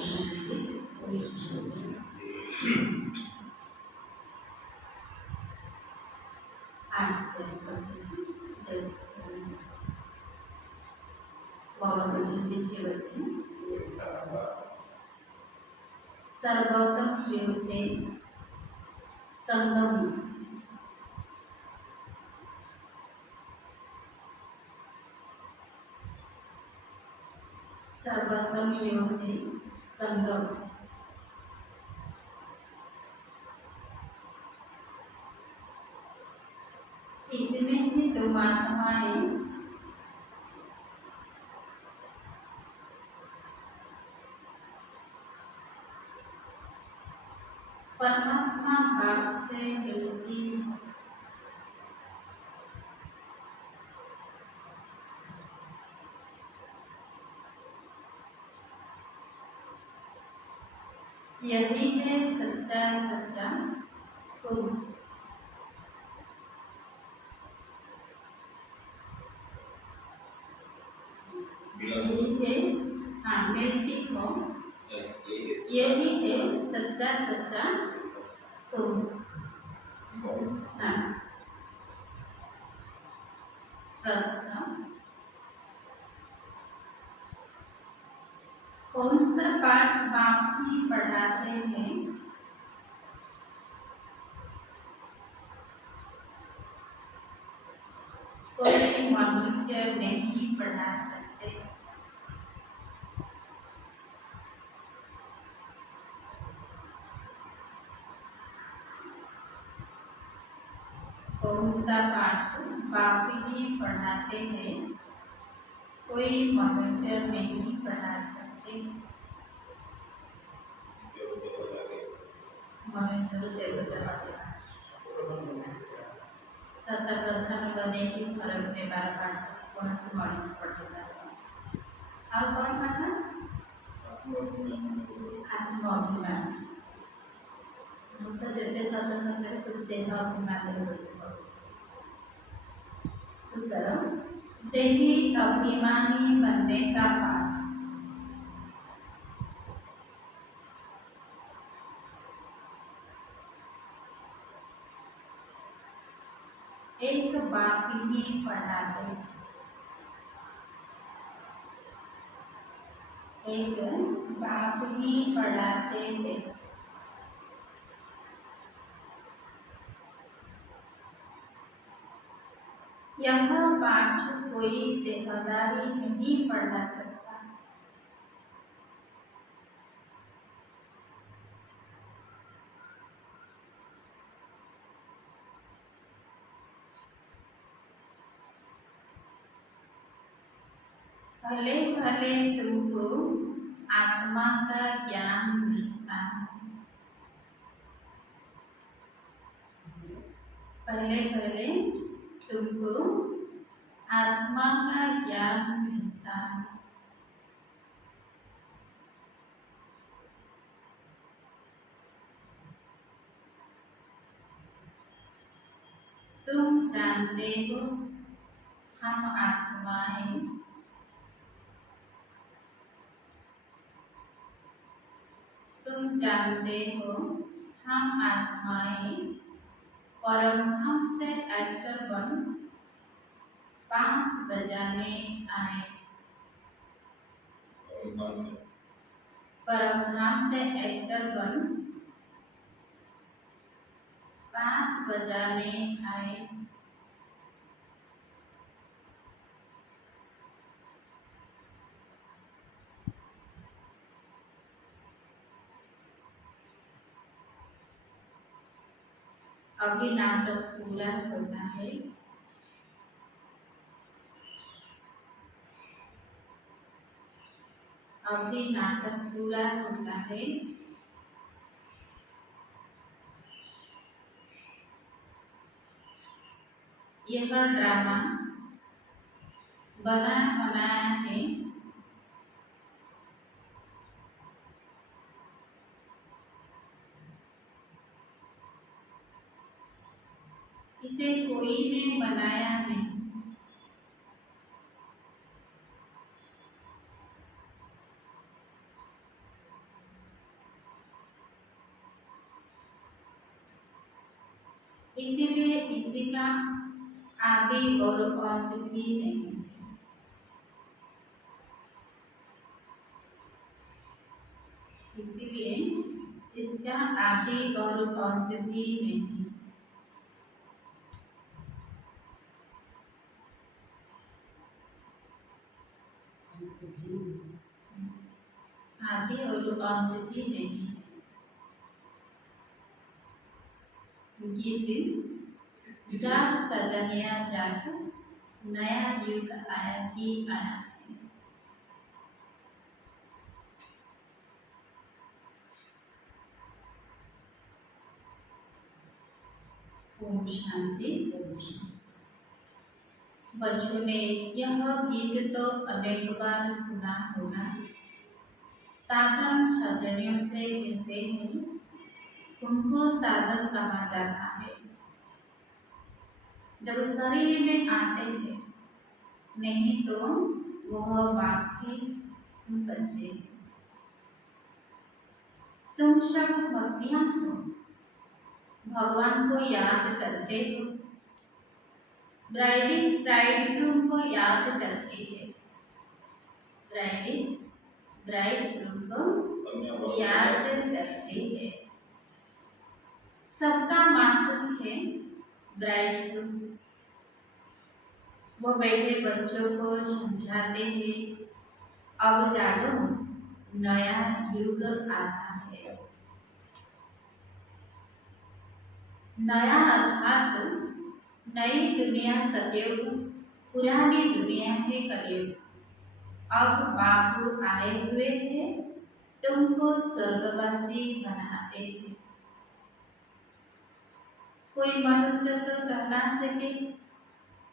शांति। आठ से 25 बाबा को जुम्बिठी बच्चे सर्वोत्तम युवते संगम सर्वोत्तम युवते संगम इसमें ही तुम आत्माएं परमात्मा बाप से मिलती हो। यही है सच्चा सच्चा तुम। यही है हाँ मिलती हो। यही है सच्चा सच्चा तुम। हाँ प्रश्न कौन सा पाठ बाप ही पढ़ाते हैं? कोई मनुष्य नहीं पढ़ा सकते। कौन सा पाठ बाप ही पढ़ाते हैं? कोई मनुष्य नहीं पढ़ा सकते। मनुष्य देवता सतप्रथम गने की फरक में बार पाठ कौन से मनुष्य पढ़ेगा? और कौन पढ़ा? आत्माभिमान। तो जितने शब्द समझे सब देह अभिमान बसे उत्तर देही अभिमानी बनने का पाठ। एक बाप ही पढ़ाते। एक बाप ही पढ़ाते हैं। यह पाठ कोई देहदारी नहीं पढ़ा सकता। भले भले तुमको आत्मा का ज्ञान मिलता है। पहले पहले तुमको आत्मा का ज्ञान मिलता है। तुम जानते हो हम आत्माएं तुम जानते हो हम आत्माएं परमहंस से एक्टर बन पाँच बजाने आए। परमहंस से एक्टर बन पाँच बजाने आए। अभी नाटक पूरा होता है। अभी नाटक पूरा होता है। यह ड्रामा बना बनाया है। इसे कोई ने बनाया नहीं। इसीलिए इसी का आदि और अंत भी नहीं है। इसीलिए इसका आदि और अंत भी नहीं। आदि और अंत भी नहीं। गीत जाग सजनिया जाग, नया युग आया ही आया है। ओम शांति। बच्चों ने यह गीत तो अनेक बार सुना होगा। साजन सजनियों से कहते हैं, उनको साजन कहा जाता है। जब शरीर में आते हैं, नहीं तो वह बाकी बच्चे। तुम सब भक्तियां हो, भगवान को याद करते हो, ब्राइडग्रूम को याद करते हैं। ब्राइडग्रूम को याद करते हैं। सबका मासूम है ब्राइडग्रूम। वो बैठे बच्चों को समझाते हैं, अब जागो, नया युग आता है। नया अर्थात नई दुनिया सतयुग, पुरानी दुनिया है कलयुग। अब बापू आए हुए हैं, तुमको स्वर्गवासी बनाते हैं। कोई मनुष्य तो कह ना सके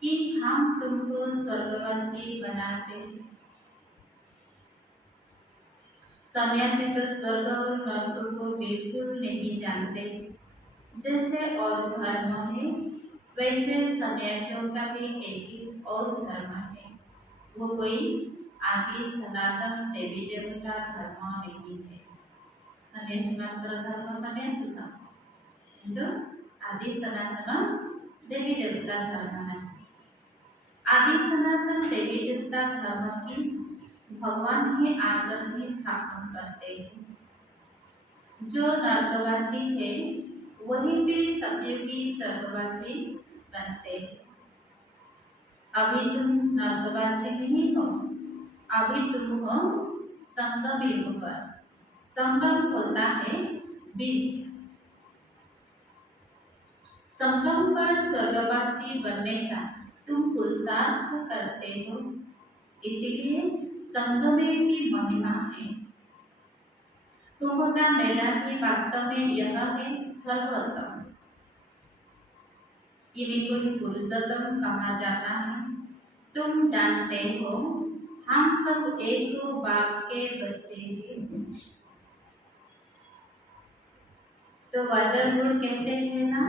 कि हम तुमको स्वर्गवासी बनाते हैं। सन्यासी तो स्वर्ग और नरक को बिल्कुल नहीं जानते। जैसे और धर्म है, वैसे सन्यासियों का भी एक ही और धर्म है। वो कोई आदि सनातन देवी देवता धर्म नहीं है। सन्यासी मात्र धर्म सन्यासी था, किंतु आदि सनातन देवी देवता धर्म है। आदि सनातन देवी देवता धर्म की भगवान ही आकर ही स्थापना करते हैं। जो नरकवासी है, वही भी सतयुगी स्वर्गवासी बनते हैं। अभी तुम नरकवासी नहीं हो, अभी तुम हो संगम युग पर। संगम होता है बीज। संगम पर स्वर्गवासी बनने का तुम पुरुषार्थ करते हो, इसीलिए संगम की महिमा है। कुंभ का मेला भी वास्तव में यह है सर्वोत्तम। इन्हीं को ही पुरुषोत्तम कहा जाता है। तुम जानते हो, हम सब एक बाप के बच्चे हैं। तो वर्दरवुड कहते हैं ना,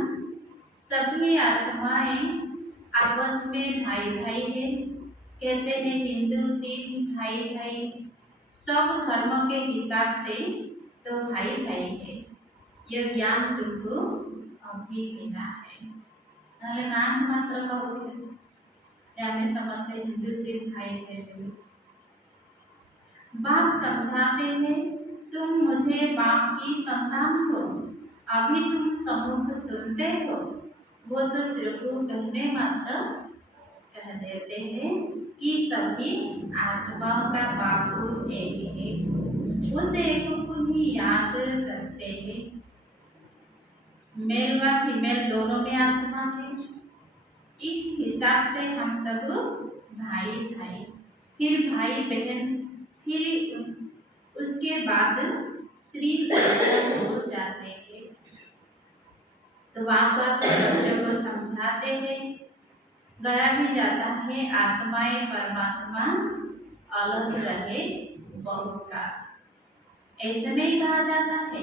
सभी आत्माएं आपस में भाई भाई है। कहते हैं हिंदू जीव भाई भाई, सब धर्मों के हिसाब से तो भाई भाई है। यह ज्ञान तुमको अभी मिला है। नाले नाम मात्र कहते जाने समझते हिंदू जीव भाई भाई। बाप समझाते हैं, तुम मुझे बाप की संतान हो। अभी तुम सम्मुख सुनते हो, वो तो सिर्फ कहने मात्र कह देते हैं कि सभी आत्माओं का बापू एक है। उस एक को ही याद करते हैं। मेल व फीमेल दोनों में आत्मा है। इस हिसाब से हम सब भाई भाई, फिर भाई बहन, फिर उसके बाद स्त्री हो जाते हैं। तो वहाँ पर बच्चों को समझाते हैं, गया भी जाता है आत्माएं परमात्मा अलग रहे बहुत का। ऐसा नहीं कहा जाता है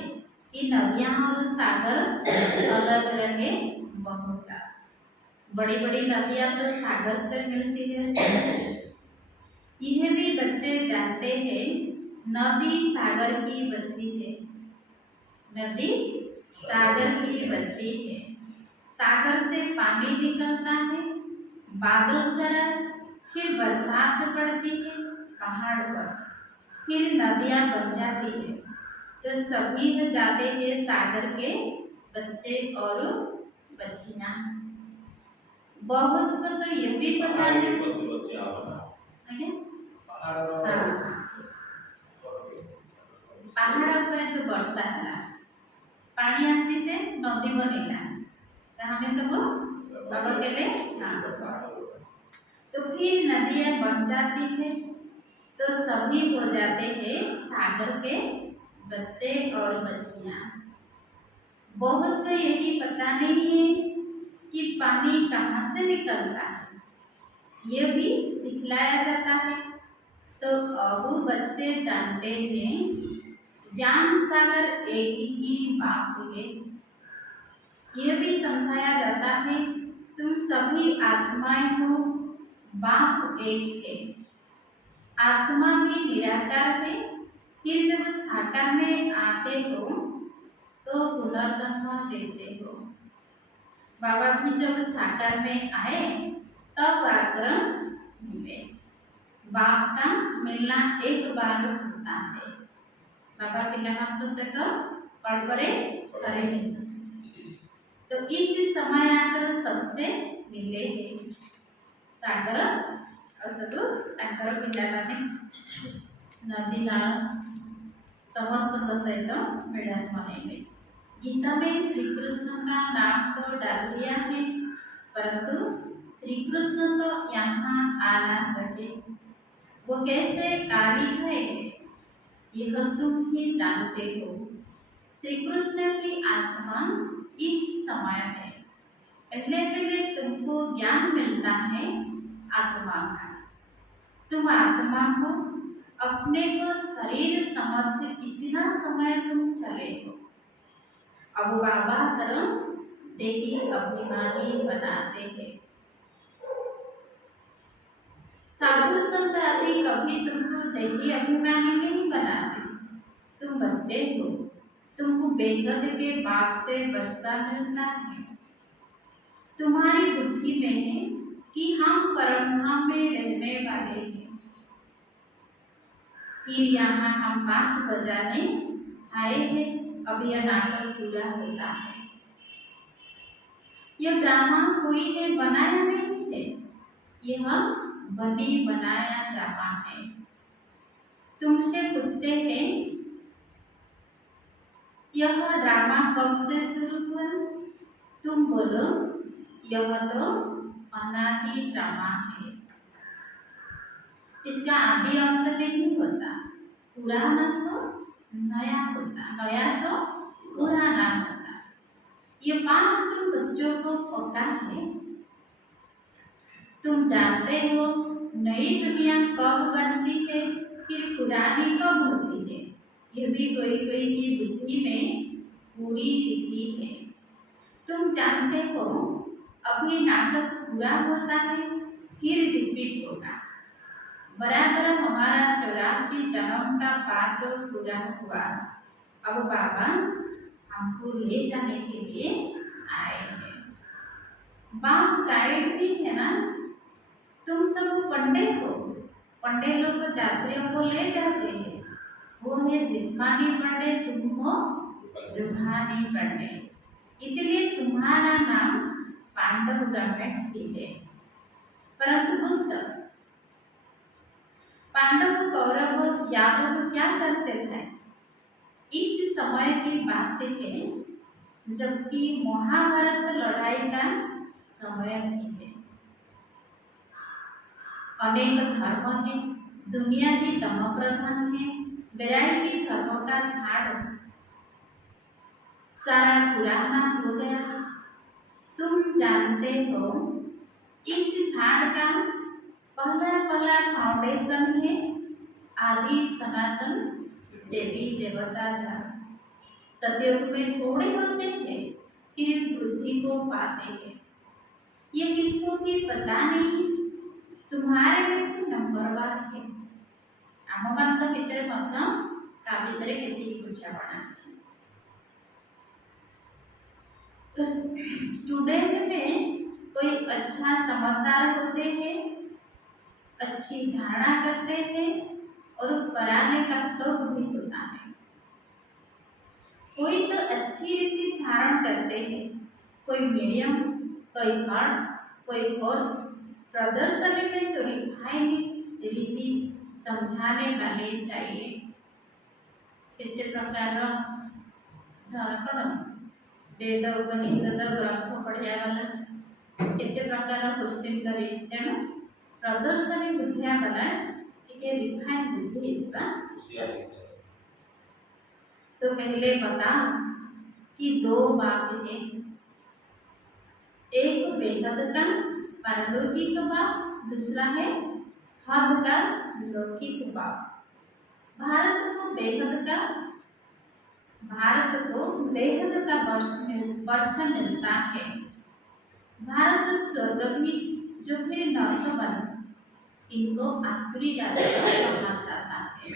कि नदियाँ और सागर अलग रहे बहुत का। बड़ी बड़ी नदियाँ तो सागर से मिलती है। यह भी बच्चे जानते हैं, नदी सागर की बच्ची है। नदी सागर की बच्ची है। सागर से पानी निकलता है, बादल तरह, फिर बरसात पड़ती है पहाड़ पर, फिर नदियां बन जाती है, तो सभी हो जाते हैं सागर के बच्चे और बच्चियां। बहुत को तो ये भी पता है। आगे? हाँ, पहाड़ ଉପରେ जो ବର୍ଷା ହେଲା ପାଣି ଆସି से नदी बनेगा, तो हमें सब बाबा के लिए हाँ। तो फिर नदियां बन जाती है, तो सभी हो जाते हैं सागर के बच्चे और बच्चियां। बहुत को यही पता नहीं है कि पानी कहाँ से निकलता है, ये भी सिखलाया जाता है। तो अब बच्चे जानते हैं ज्ञान सागर एक ही बाप है। यह भी समझाया जाता है तुम सभी आत्माएं हो, बाप एक है। आत्मा भी निराकार है, फिर जब साकार में आते हो तो पुनर्जन्म लेते हो। बाबा भी जब साकार में आए तब आकर मिले। बाप का मिलना एक बार होता है। बाबा पिलाମାନଙ୍କ ସହିତ କଳ୍ପରେ ଥରେ ମିଶନ୍ତି। तो इस समय आकर सबसे मिले हैं सागर और सब ତାଙ୍କର ପିଲାମାନେ नदी नाल समस्त सहित मिलन मनेंगे। गीता में श्री कृष्ण का नाम तो डाल दिया है, परंतु श्री कृष्ण तो यहाँ आ ना सके। वो कैसे काबिल है यह तुम ही जानते हो। श्री कृष्ण की आत्मा इस समय है। पहले पहले तुमको ज्ञान मिलता है आत्मा का। तुम आत्मा हो, अपने को शरीर समझ इतना समय तुम चले हो। अब बाबा कर्म देखिए अभिमानी बनाते हैं। साधु संत आदि कभी तुमको देखिए अभिमानी नहीं बनाते। तुम बच्चे हो, तुमको बेहद के बाप से वर्षा मिलता है। तुम्हारी बुद्धि में है कि हम परमधाम में रहने वाले हैं। फिर यहाँ हम बात बजाने आए हैं। अब यह नाटक पूरा होता है। यह ड्रामा कोई ने बनाया नहीं है, यह बनी बनाया ड्रामा है। तुमसे पूछते हैं यह ड्रामा कब से शुरू हुआ? तुम बोलो यह तो अनादि ड्रामा है। इसका आदि अंत नहीं होता। पुराना सो नया होता, नया सो पुराना होता। ये बात तुम बच्चों को पता है। तुम जानते हो नई दुनिया कब बनती है, फिर पुरानी कब होती है। यह भी कोई कोई की बुद्धि में पूरी रीति है। तुम जानते हो अभी नाटक पूरा होता है, फिर रिपीट होगा। बराबर हमारा 84 जन्म का पाठ पूरा हुआ। अब बाबा हमको ले जाने के लिए आए हैं। बाप गाइड भी है ना। तुम सब पंडित हो, पंडित लोग यात्रियों को ले जाते हैं। वो है जिस्मानी पंडित, तुम हो रूहानी पंडित। इसलिए तुम्हारा नाम पांडव गणमेट भी है। परंतु बुद्ध पांडव कौरव यादव क्या करते थे? इस समय की बातें हैं जबकि महाभारत लड़ाई का समय भी है। अनेक धर्म है, दुनिया भी तम प्रधान है। वैरायटी धर्म का झाड़ सारा पुराना हो गया। तुम जानते हो इस झाड़ का पहला पहला फाउंडेशन है आदि सनातन देवी देवता का। सतयुग में थोड़े होते थे, फिर वृद्धि को पाते हैं। ये किसको भी पता नहीं। तुम्हारे में भी नंबरवार है। आम मान भितर का भितर केतिकी बुझापड़ा अछि। तो स्टूडेंट में कोई अच्छा समझदार होते हैं, अच्छी धारणा करते हैं और कराने का शौक भी होता है। कोई तो अच्छी रीति धारण करते हैं, कोई मीडियम, कोई थर्ड, कोई फोर्थ। प्रदर्शनी में तो रिफाइनिंग रीति समझाने वाले चाहिए। केते प्रकार कौन वेद उपनिषद ग्रंथ पढ़िया वाला केते प्रकार क्वेश्चन करे, तेणु प्रदर्शनी बुझिया वाला टिके रिफाइन बुद्धि हेतिबा। तो पहले बता कि दो बाप है, एक बेहद का पारलौकिक बाप, दूसरा है हद का लौकिक बाप। भारत को बेहद का वर्ष मिलता है। भारत स्वर्ग भी जो फिर नरक बन, इनको आसुरी राज्य कहा जाता है।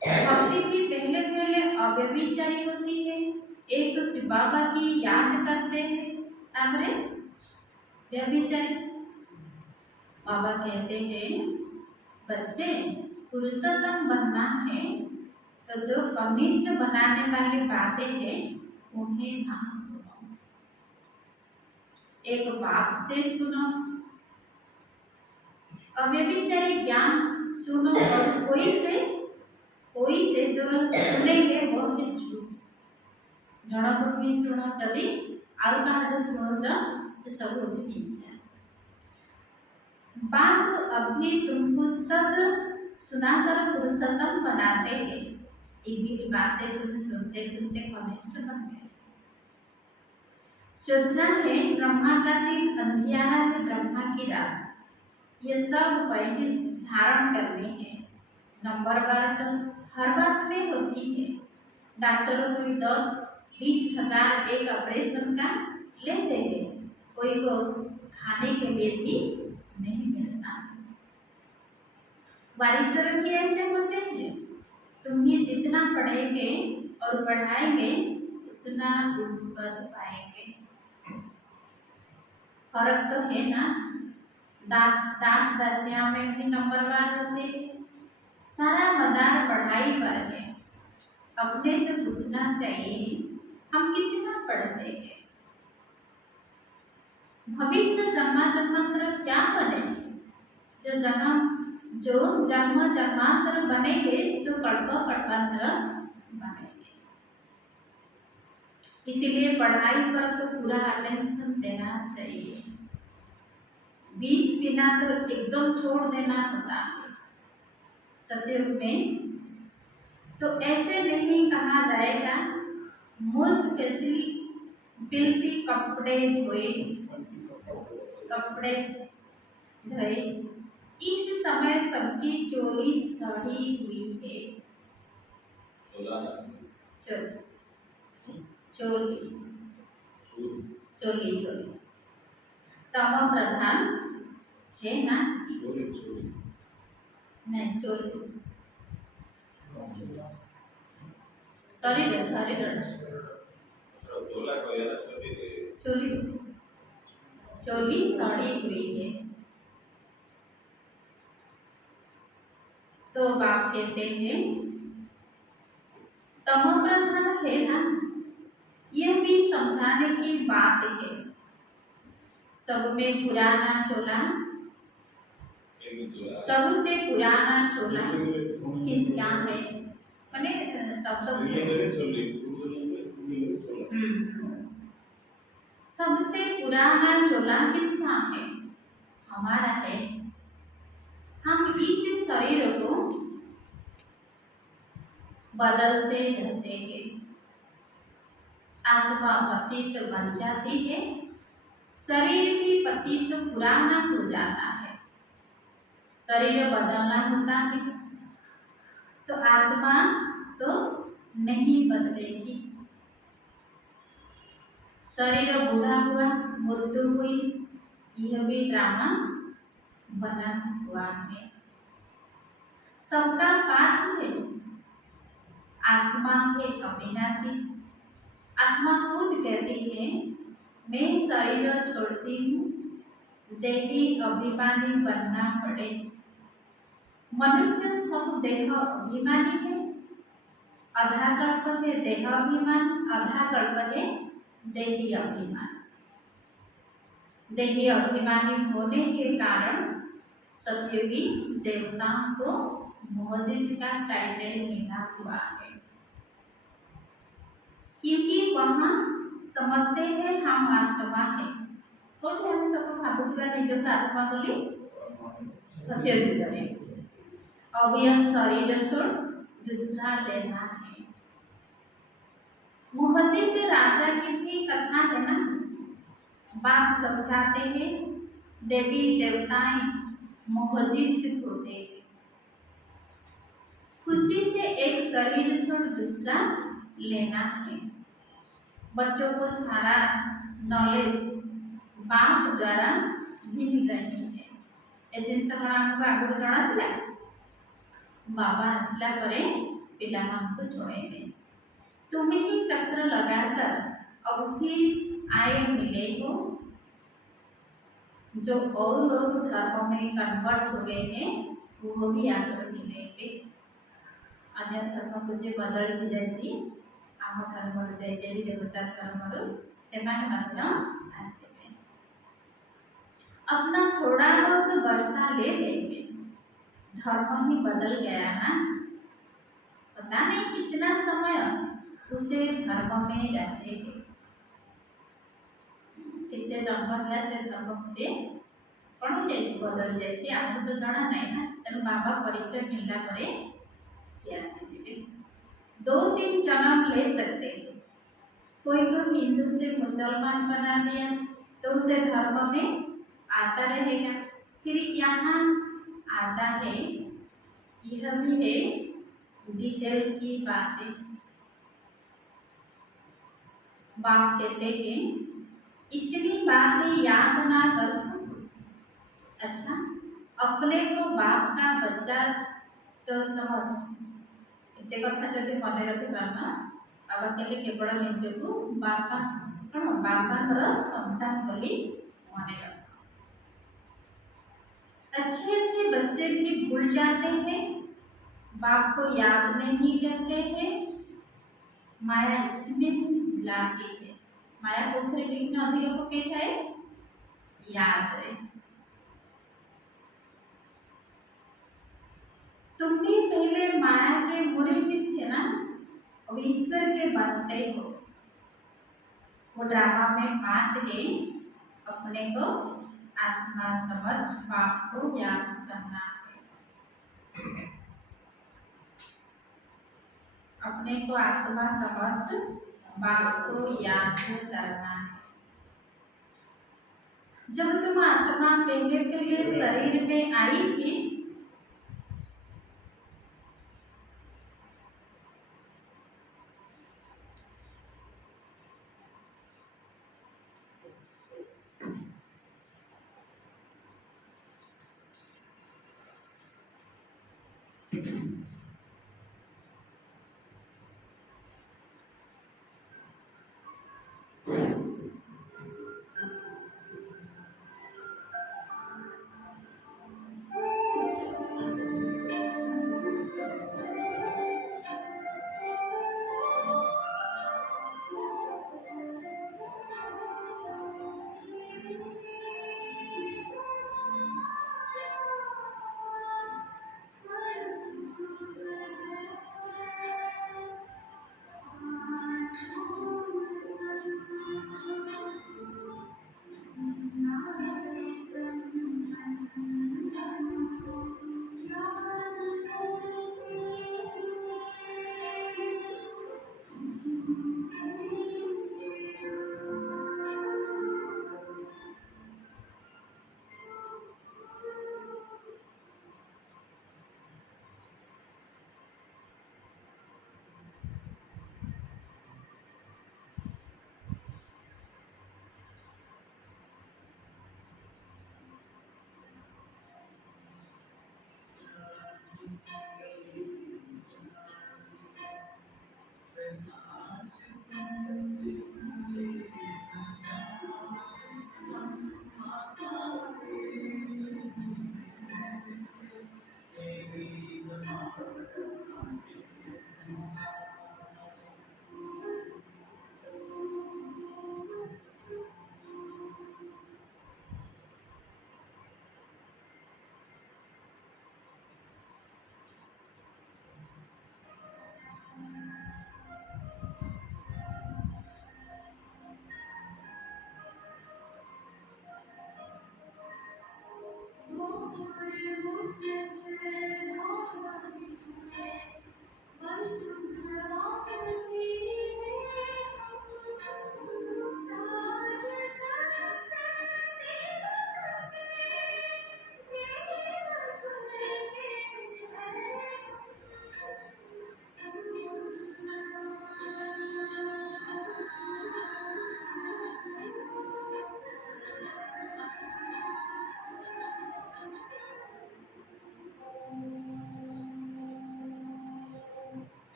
भक्ति भी पहले पहले अव्यभिचारी होती है। एक शिव बाबा की याद करते हैं, तामरे व्यभिचारी। बाबा कहते हैं बच्चे पुरुषोत्तम बनना है तो जो कनिष्ठ बनाने वाली बातें हैं उन्हें ना सुनो, एक बाप से सुनो। अव्यभिचारी ज्ञान सुनो और कोई से जो सुनेंगे वो है झूठ। जणक भी सुनो जदि आउ काहाडू सुनो तो सब झूठ। बाप अभी तुमको सच सुनाकर पुरुषोत्तम बनाते हैं। इनकी बातें तुम सुनते सुनते कनिष्ठ बन गए। सोचना है ब्रह्मा का दिन, अंधियारा है ब्रह्मा की रात। ये सब क्वालिटीज धारण करनी है। नंबर बात हर बात में होती है। डॉक्टर कोई 10-20 हजार एक ऑपरेशन का लेते हैं, कोई को खाने के लिए भी नहीं मिलता। बारिस्टर भी ऐसे होते हैं, तुम भी जितना पढ़ेंगे और पढ़ाएंगे उतना उच्च पद पाएंगे। फर्क तो है ना। दास दासिया में भी नंबरवार होते हैं। सारा मदार पढ़ाई पर है। अपने से पूछना चाहिए हम कितना पढ़ते हैं। भविष्य जन्मा जन्मांतर क्या बने, जो जन्म जन्मांतर बनेंगे सो कल्प कल्पांतर बनेंगे। इसीलिए पढ़ाई पर तो पूरा अटेंशन देना चाहिए। 20 बिना तो एकदम छोड़ देना होता है सतयुग में। तो ऐसे नहीं कहा जाएगा मूर्त पिलती कपड़े धोए। इस समय सबकी चोली सड़ी हुई है। चोली तम प्रधान है ना। नहीं चोली शरीर चोली सड़ी हुई है। तो बाप कहते हैं तमो प्रधान है ना, यह भी समझाने की बात है। सब में पुराना चोला, सबसे पुराना चोला किसका है? माने सबसे पुराना चोला किसका है? हमारा है। हम इस शरीर को बदलते रहते हैं। आत्मा पतित बन जाती है, शरीर भी पतित पुराना हो जाता है। शरीर बदलना होता है तो आत्मा तो नहीं बदलेगी। शरीर बूढ़ा हुआ, मृत्यु हुई, यह भी ड्रामा बना हुआ है। सबका पात्र है। आत्मा है अविनाशी, आत्मा खुद कहती है, मैं शरीर छोड़ती हूँ, देही अभिमानी बनना पड़े। मनुष्य सब देह अभिमानी है। आधा कल्प है देह अभिमान, आधा कल्प है देही अभिमान। देही अभिमानी होने के कारण सतयुगी देवताओं को मोहजित का टाइटल मिला हुआ है, क्योंकि वहाँ समझते हैं हम आत्मा है। कौन हम सब भावुक निज आत्मा बोली सत्ययुग है। अब यह शरीर छोड़ दूसरा लेना है। मोहजित राजा की भी कथा है ना। बाप समझाते हैं, देवी देवताएं मोहजित होते हैं। खुशी से एक शरीर छोड़ दूसरा लेना है। बच्चों को सारा नॉलेज बाप द्वारा मिल रही है। ए जिनसे हमको आगुरी जଣା थिला बाबा आसला परे पिला हमको सुनेबे। तुम्हें ही चक्र लगाकर अब फिर आए मिले हो, जो और लोग धर्म में कन्वर्ट हो गए हैं वो भी आकर मिलेंगे। अन्य धर्म को जे बदल भी जाए आम धर्म जाए देवी देवता धर्म आसवे। अपना थोड़ा बहुत वर्षा ले लेंगे, धर्म ही बदल गया ना। पता नहीं कितना समय उसे धर्म में रहेंगे। कितने जन्म से धर्म से कौन बदल जाए आमको तो जना ना। तेणु बाबा परिचय मिलला परे सी आसीजिबे। 2-3 जन्म ले सकते हैं। कोई को हिंदू से मुसलमान बना दिया तो उसे धर्म में आता रहेगा। फिर यहाँ आता है, यह भी है डिटेल की बातें। बाप कहते हैं, इतनी बातें याद ना कर सको। अच्छा, अपने को बाप का बच्चा तो समझ एत कथा जब मन रखि पारना बाबा कहले केवल निजको बापा कौन बापाकर संतान बोली मन रख। अच्छे अच्छे बच्चे भी भूल जाते हैं, बाप को याद नहीं करते हैं। माया इसमें भी भुलाती है। माया पोखरी विघ्न अधिक पकई थाए याद है। तुम भी पहले माया के मुड़ी भी थे ना, अब ईश्वर के बनते हो। वो ड्रामा में बात है, अपने को आत्मा समझ बाप को याद करना है। अपने को आत्मा समझ बाप को याद करना है। जब तुम आत्मा पहले पहले शरीर में आई थी,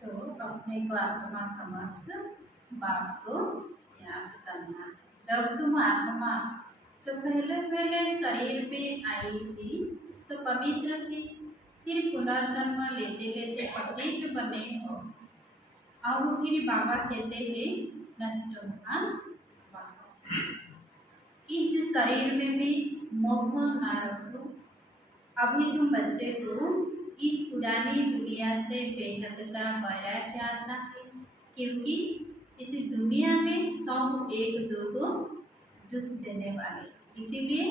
तो अपने को आत्मा समझ बाप को याद करना है। जब तुम आत्मा तो पहले पहले शरीर में आई थी तो पवित्र थी, फिर पुनर्जन्म लेते लेते पतित बने हो और फिर बाबा कहते हैं नष्ट हुआ बाबा। इस शरीर में भी मोह ना रखो। अभी तुम बच्चे को इस पुरानी दुनिया से बेहद का वैराग्य आता है, क्योंकि इस दुनिया में सब एक दो को दुख देने वाले, इसीलिए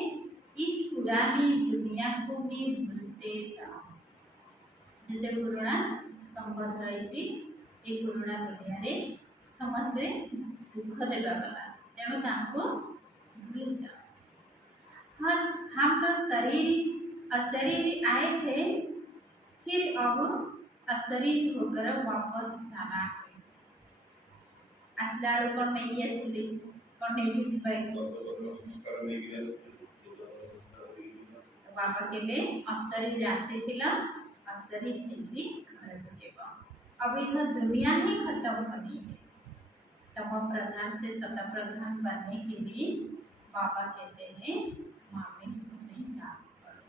इस पुरानी दुनिया को भी भूलते जाओ। जिते पुराना संबंध रही ये पुराना दुनिया रे समस्ते दुख देवा वाला, तेणु ताको भूल जाओ। हाँ, हम तो शरीर अशरीर आए थे, फिर अब अशरीर होकर वापस जाना है। आसला आड़ कौन नहीं आसली कौन नहीं जी पाए बाबा के लिए अशरीर आसीथिला अशरीर ही घर को जेबा। अब यह दुनिया ही खत्म होनी है, तम प्रधान से सत प्रधान बनने के लिए बाबा कहते हैं मामे तुम्हें याद करो।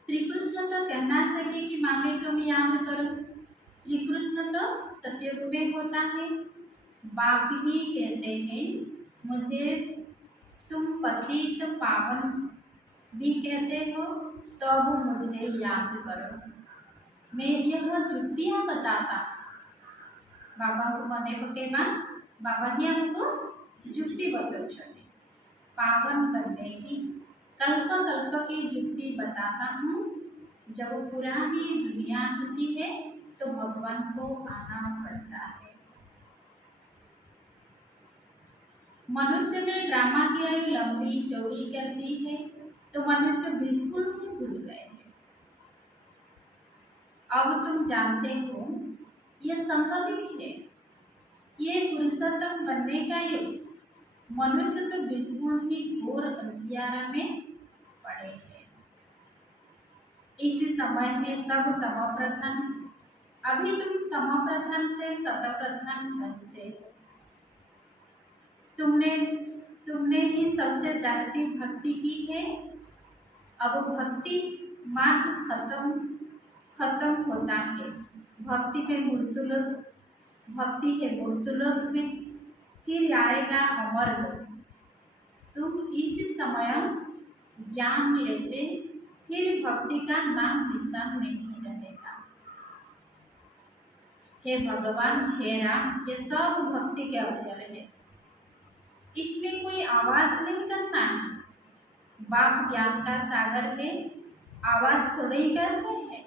श्री कृष्ण तो कहना सके कि मामे तुम याद करो। श्री कृष्ण तो सतयुग में होता है, बाप ही कहते हैं मुझे तुम पतित पावन भी कहते हो, तो अब मुझे याद करो। मैं यह जुतियाँ बताता बाबा को मने पकेवा, बाबा ही हमको जुक्ति बताते पावन बनने की कल्प कल्प की जुक्ति बताता हूँ। जब पुरानी दुनिया होती है तो भगवान को आना पड़ता है। मनुष्य ने ड्रामा की आयु लंबी चौड़ी कर दी है तो मनुष्य बिल्कुल ही भूल गए हैं। अब तुम जानते हो यह संगमिक है, ये पुरुषोत्तम बनने का युग। मनुष्य तो बिल्कुल ही घोर अंधियारा में पड़े हैं। इसी समय में सब तम प्रधान, अभी तुम तम प्रधान से सत प्रधान बनते हो। तुमने ही सबसे जास्ती भक्ति की है। अब भक्ति मार्ग खत्म होता है। भक्ति में मृत्युलोक, भक्ति है मृत्युलोक में, फिर आएगा अमर लोक। तुम इस समय ज्ञान लेते, फिर भक्ति का नाम निशान नहीं रहेगा। हे भगवान हे राम, ये सब भक्ति के अवसर है, इसमें कोई आवाज नहीं करना है। बाप ज्ञान का सागर है, आवाज थोड़े ही करते हैं।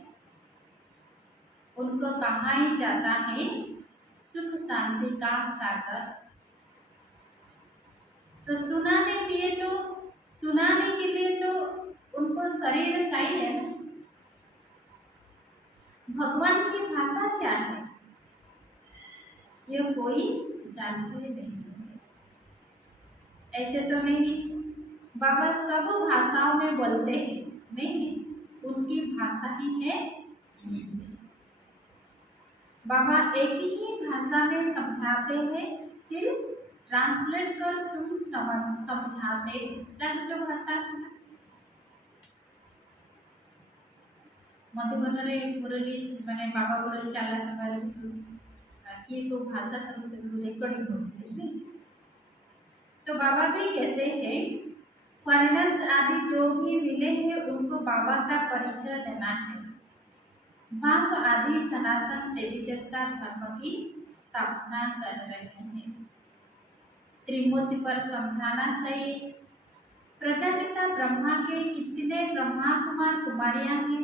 उनको कहा ही जाता है सुख शांति का सागर। तो सुनाने के लिए तो उनको शरीर चाहिए ना। भगवान की भाषा क्या है ये कोई जानते नहीं है। ऐसे तो नहीं बाबा सब भाषाओं में बोलते हैं, नहीं, उनकी भाषा ही है हिंदी। बाबा एक ही भाषा में समझाते हैं, फिर ट्रांसलेट कर तुम समझाते जो भाषा से मधुबन रे मुरली माने बाबा मुरली चाला समय कि तो भाषा सब से रेकॉर्डिंग होती। तो बाबा भी कहते हैं फॉरेनर्स आदि जो भी मिले हैं उनको बाबा का परिचय देना है। बाप आदि सनातन देवी देवता धर्म की स्थापना कर रहे हैं। त्रिमूर्ति पर समझाना चाहिए। प्रजापिता ब्रह्मा के कितने ब्रह्मा कुमार कुमारियां हैं,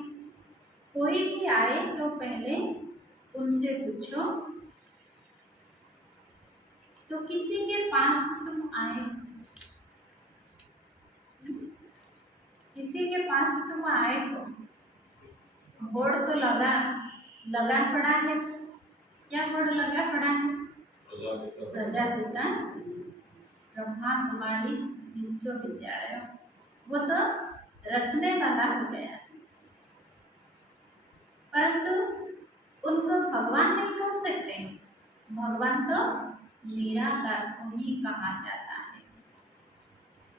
कोई भी आए तो पहले उनसे पूछो तो किसी के पास तुम आए, किसी के पास तुम आए हो, बोर्ड तो लगा पड़ा है। क्या बोर्ड लगा पड़ा है? प्रजापिता ब्रह्मा कुमारी विश्वविद्यालय, वो तो रचने वाला हो गया, परंतु उनको भगवान नहीं कह सकते। भगवान तो निराकार को ही कहा जाता है।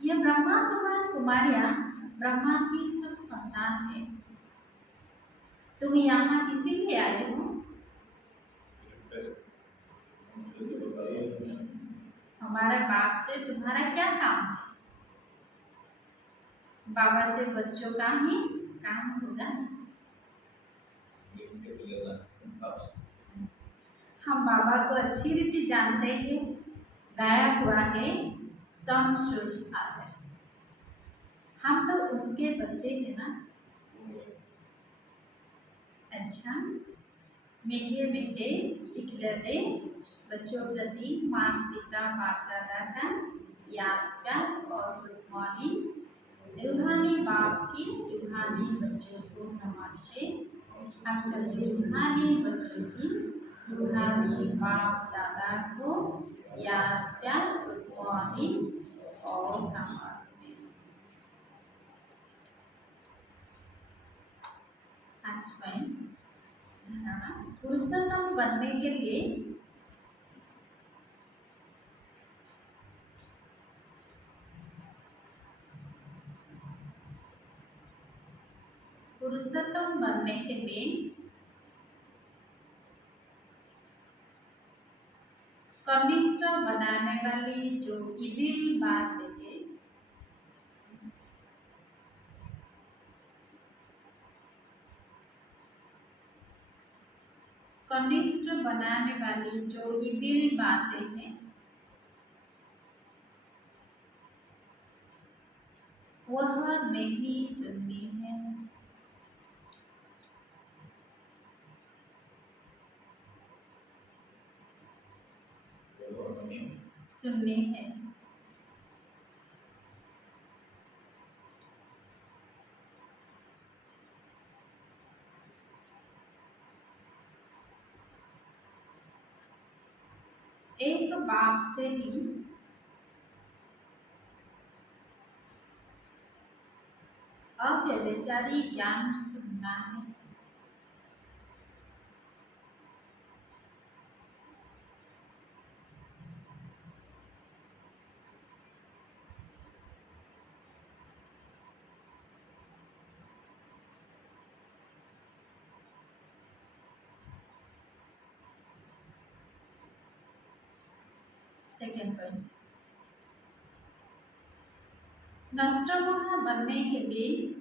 ये ब्रह्मा कुमार कुमारियां ब्रह्मा की सब संतान है। तुम यहाँ किसी लिए आए हो? हमारे बाप से तुम्हारा क्या काम है? बाबा से बच्चों का ही काम होगा। हम बाबा को अच्छी रीति जानते हैं। गाया हुआ है सम सूरज फादर, हम तो उनके बच्चे हैं ना। अच्छा, मीठे मीठे सिखलते बच्चों प्रति माता पिता बाप दादा का याद प्यार और गुड मॉर्निंग। रूहानी बाप की रूहानी बच्चों को नमस्ते। हम सभी रूहानी बच्चों की रूहानी बाप दादा को याद प्यार गुड मॉर्निंग और नमस्ते। फर्स्ट पॉइंट, पुरुषोत्तम बनने के लिए पुरुषोत्तम बनने के लिए कनिष्ठ बनाने वाली जो इविल बात है, कनिष्ठ बनाने वाली जो इविल बातें हैं वह नहीं सुननी है। सुननी है। एक बाप से ही अव्यभिचारी ज्ञान सुनना है। सेकेंड पॉइंट, नष्टमोह बनने के लिए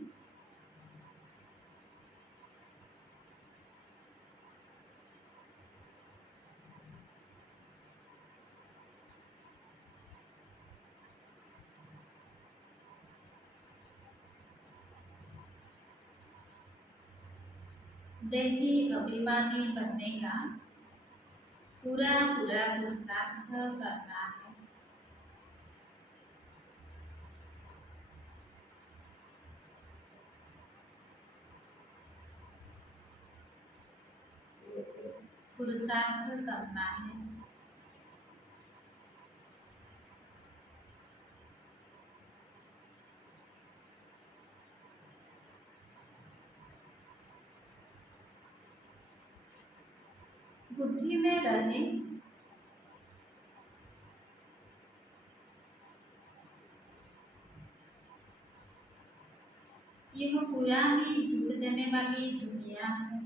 देही अभिमानी बनने का पूरा पूरा पुरुषार्थ करना है। पुरुषार्थ करना है। बुद्धि में रहे यह पुरानी दुख देने वाली दुनिया है।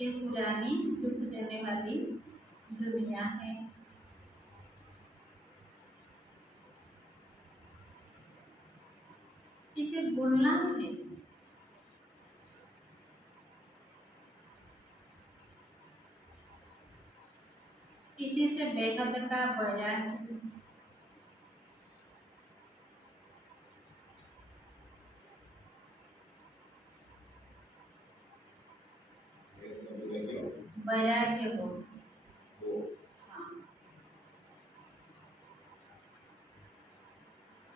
ये पुरानी दुख देने वाली दुनिया है। इसे भूलना है। इसी से बेहद का वैराग्य, वैराग्य हो। हाँ,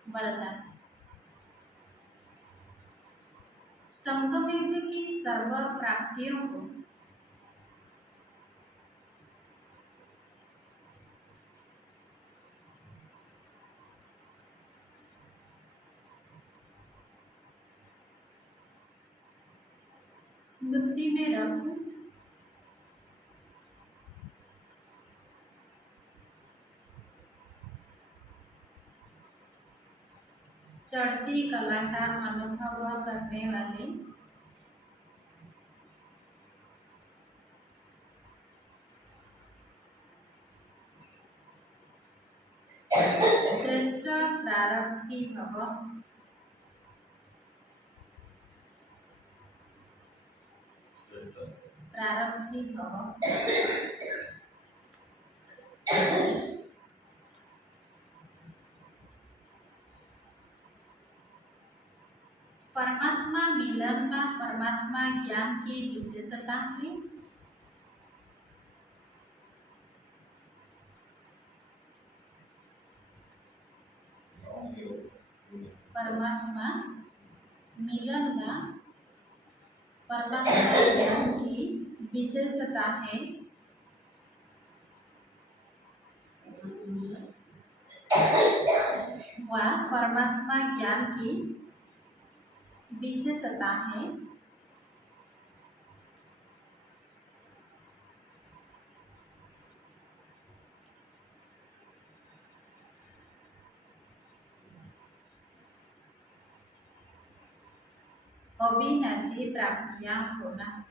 वरदान संगम युग की सर्व प्राप्तियों को स्मृति में रख चढ़ती कला का अनुभव करने वाले श्रेष्ठ प्रारब्धी भव। प्रारब्धी भव। परमात्मा मिलन में परमात्मा ज्ञान की विशेषता है। परमात्मा मिलन में परमात्मा ज्ञान की विशेषता है। वह परमात्मा ज्ञान की विशेषता है। अविनाशी प्राप्तियां होना।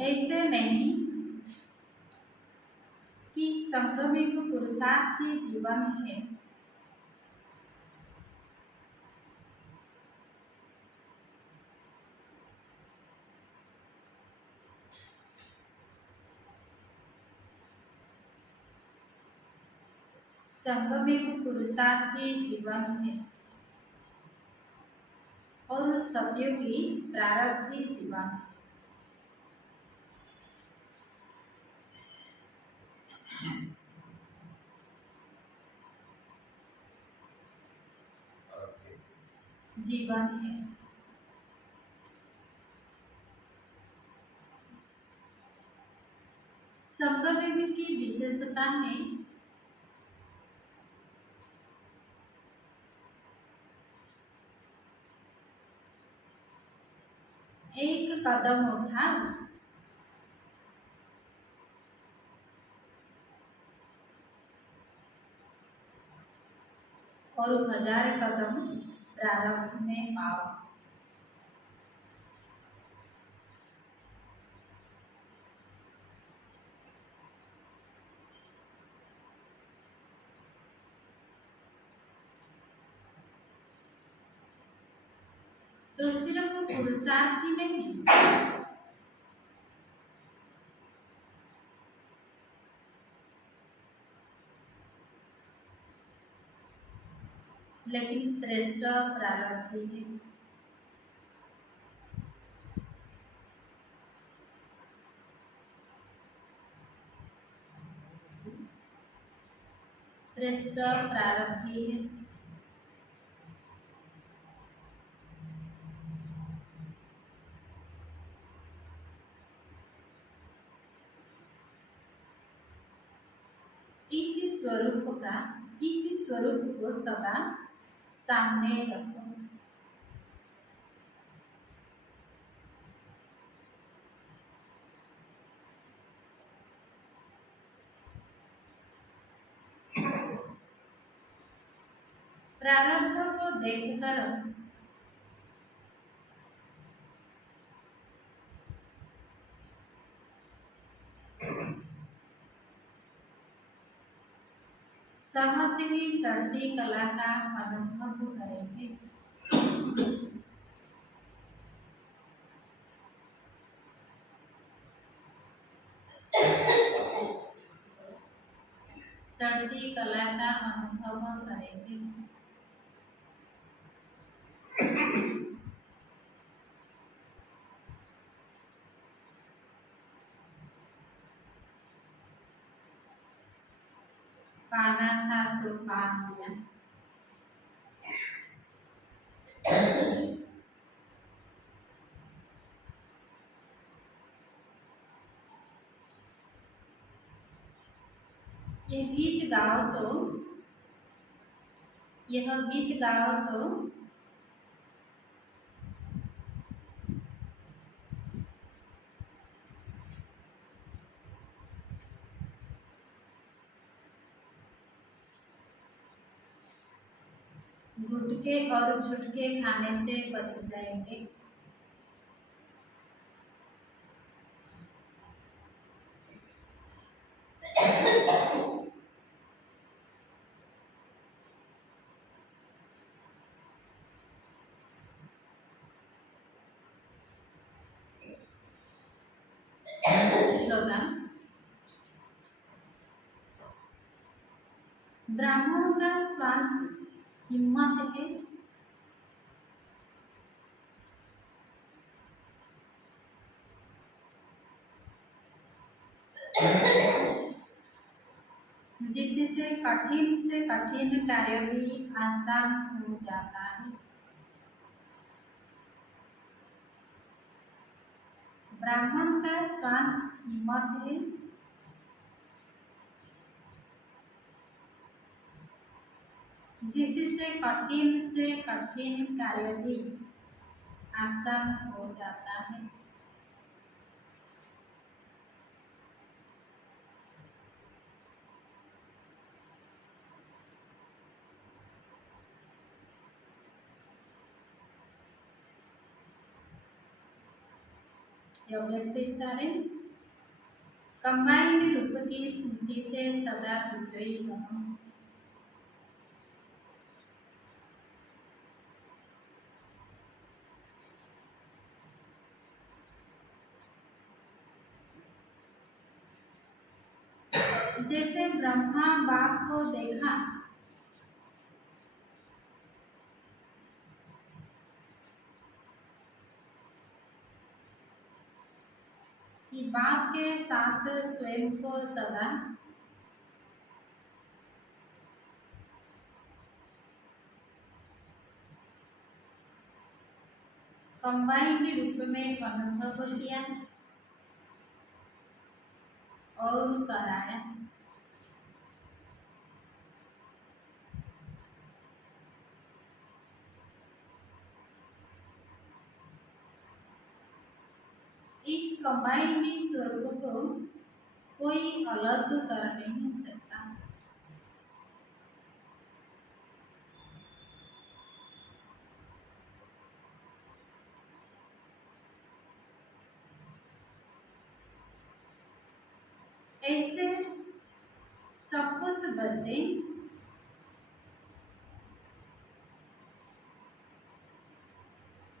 ऐसे नहीं कि संगम एक पुरुषार्थ ही जीवन है। संगम एक पुरुषार्थ ही जीवन है और सत्युगी प्रारब्धी जीवन है। जीवन है। संगम युग की विशेषता है एक कदम उठाओ और 1000 कदम प्रारब्ध में पाओ। तो सिर्फ पुरुषार्थ ही नहीं, लेकिन श्रेष्ठ प्रारब्धी है। श्रेष्ठ प्रारब्धी है। इसी स्वरूप को सदा सामने रखो। प्रारब्ध को देखकर सहज ही चढ़ती कला का अनुभव करेंगे। चढ़ती कला का अनुभव करेंगे। पाना था सो पा लिया। यह गीत गाओ तो यह गीत गाओ तो गुटके और छुटके खाने से बच जाएंगे। स्लोगन। ब्राह्मणों का श्वास हिम्मत है, जिससे कठिन से कठिन कार्य भी आसान हो जाता है। ब्राह्मण का श्वास हिम्मत है, जिससे कठिन से कठिन कार्य भी आसान हो जाता है। व्यक्ति सारे कंबाइंड रूप की स्मृति से सदा विजयी बनो। जैसे ब्रह्मा बाप को देखा, कि बाप के साथ स्वयं को सदा कंबाइंड रूप में अनुभव किया और कराया। इस कंबाइंड स्वरूप को कोई अलग कर नहीं सकता। ऐसे सपूत बच्चे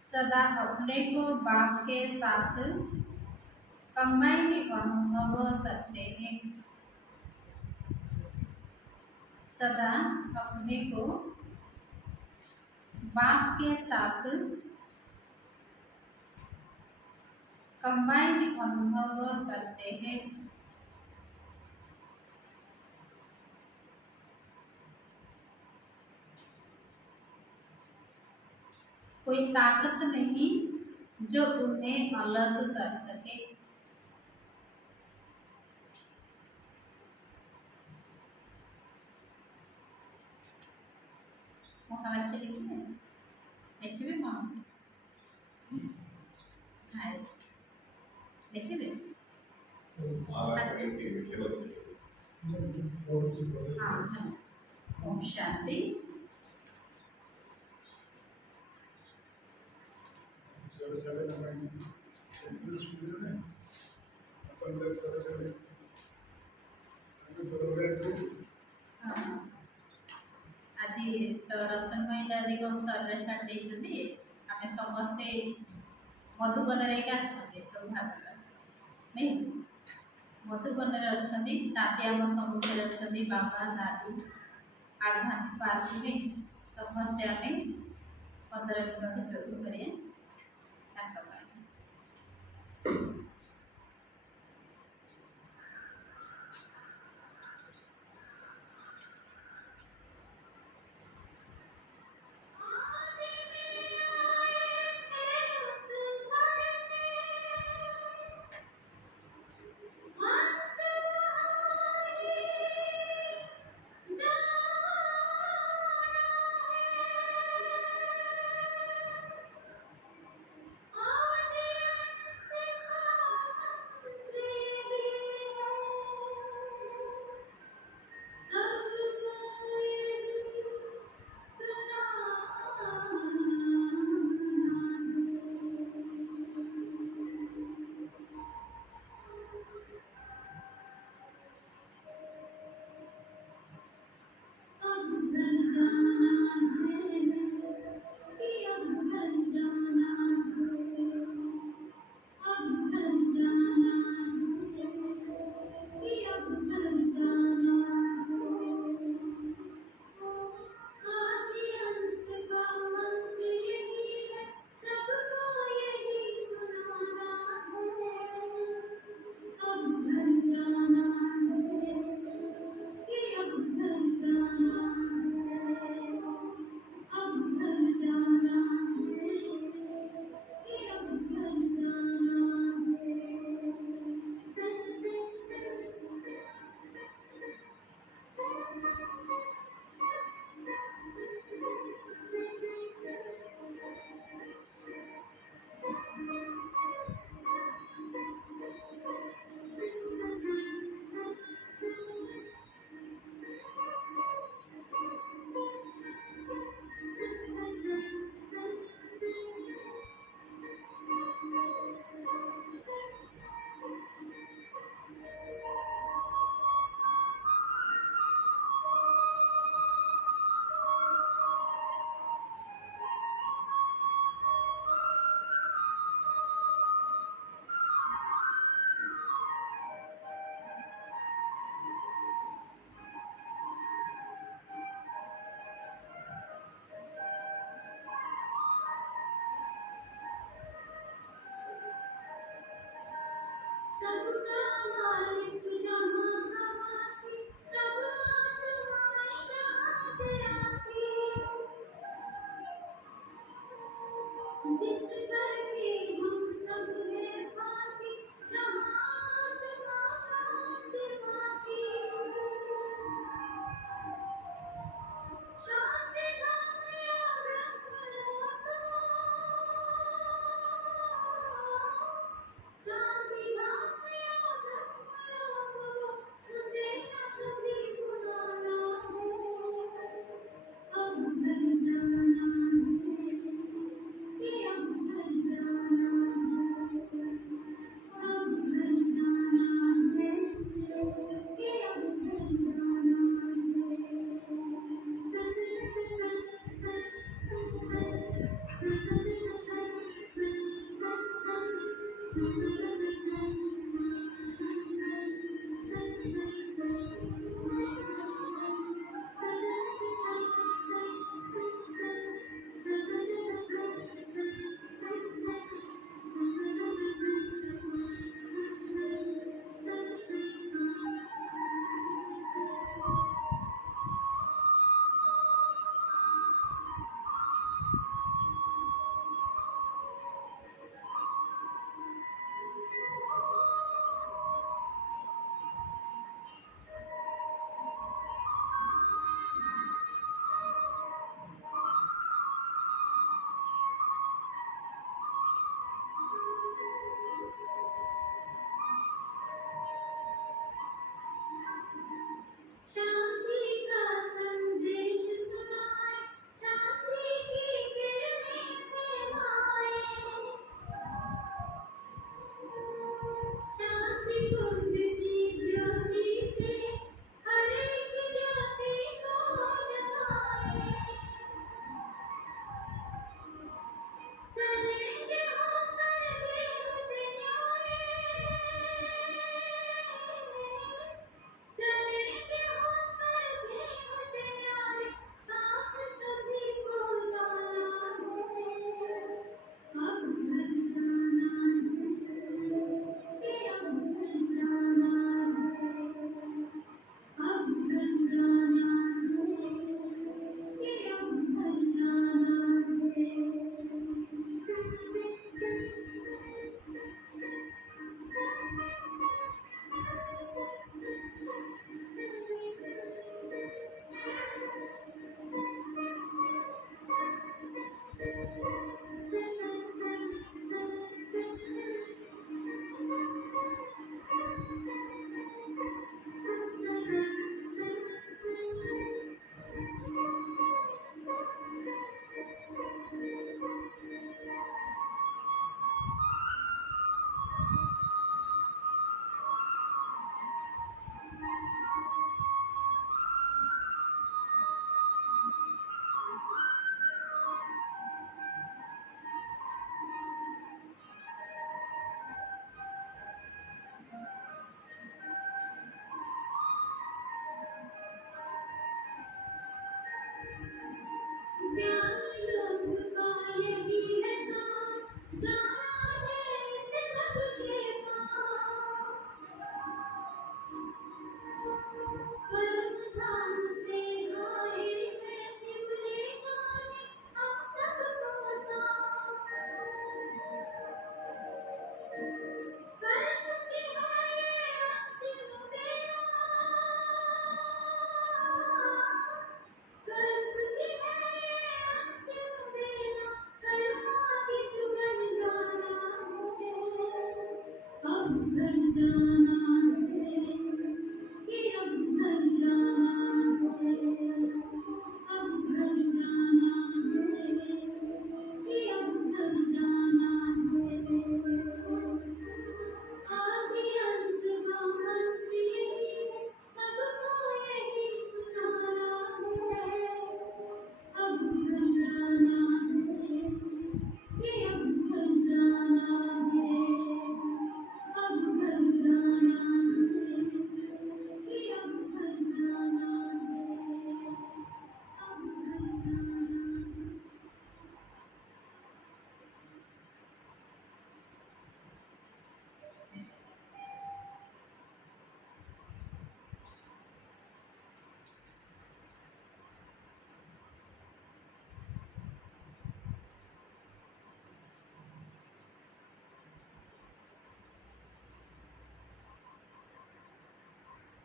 सदा अपने को बाप के साथ कंबाइंड अनुभव करते हैं। सदा अपने को बाप के साथ कंबाइंड अनुभव करते हैं। कोई ताकत नहीं जो उन्हें अलग कर सके। देखिए माँ, देखिए ओम शांति। आज तो रतनमयी दादी को सर्वे छाड़ देछंती। आमे समस्ते मधुबन रे का छते सब भाग नहीं मधुबन रे अछंती। ताते आम समुद्र अछंती बाबा दादी एडवांस पार्टी में समस्ते आमे 15 मिनट जोग करिए ताका पाए।